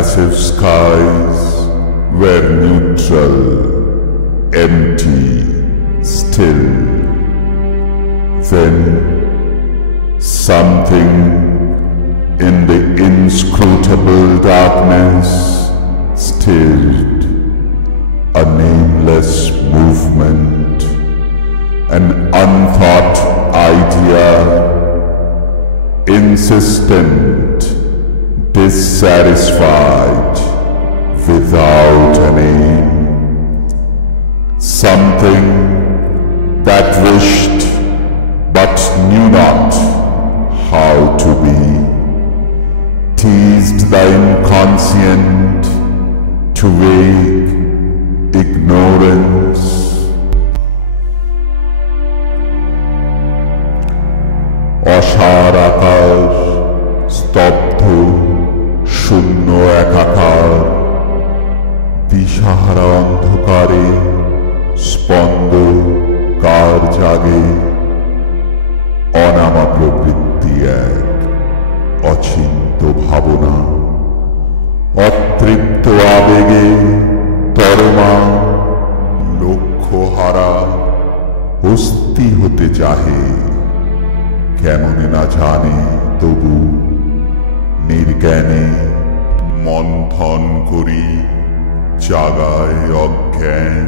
Passive skies were neutral, empty, still. Then something in the inscrutable darkness stirred, a nameless movement, an unthought idea, insistent, dissatisfied, without a name. Something that wished but knew not how to be, teased the inconscient to vague ignorance. অসার আকাশ স্তব্ধ, শূন্য একাকার, দিশাহারা অন্ধকারে স্পন্দ কার জাগে। অনামা প্রবৃত্তি এক অচিন্ত ভাবনা, অতৃপ্ত আবেগে তরমা, লক্ষ্যহারা অস্থি হতে চাহে। কেমনে না জানে তবু নির্জ্ঞানে মন্থন করি জাগায় অজ্ঞান।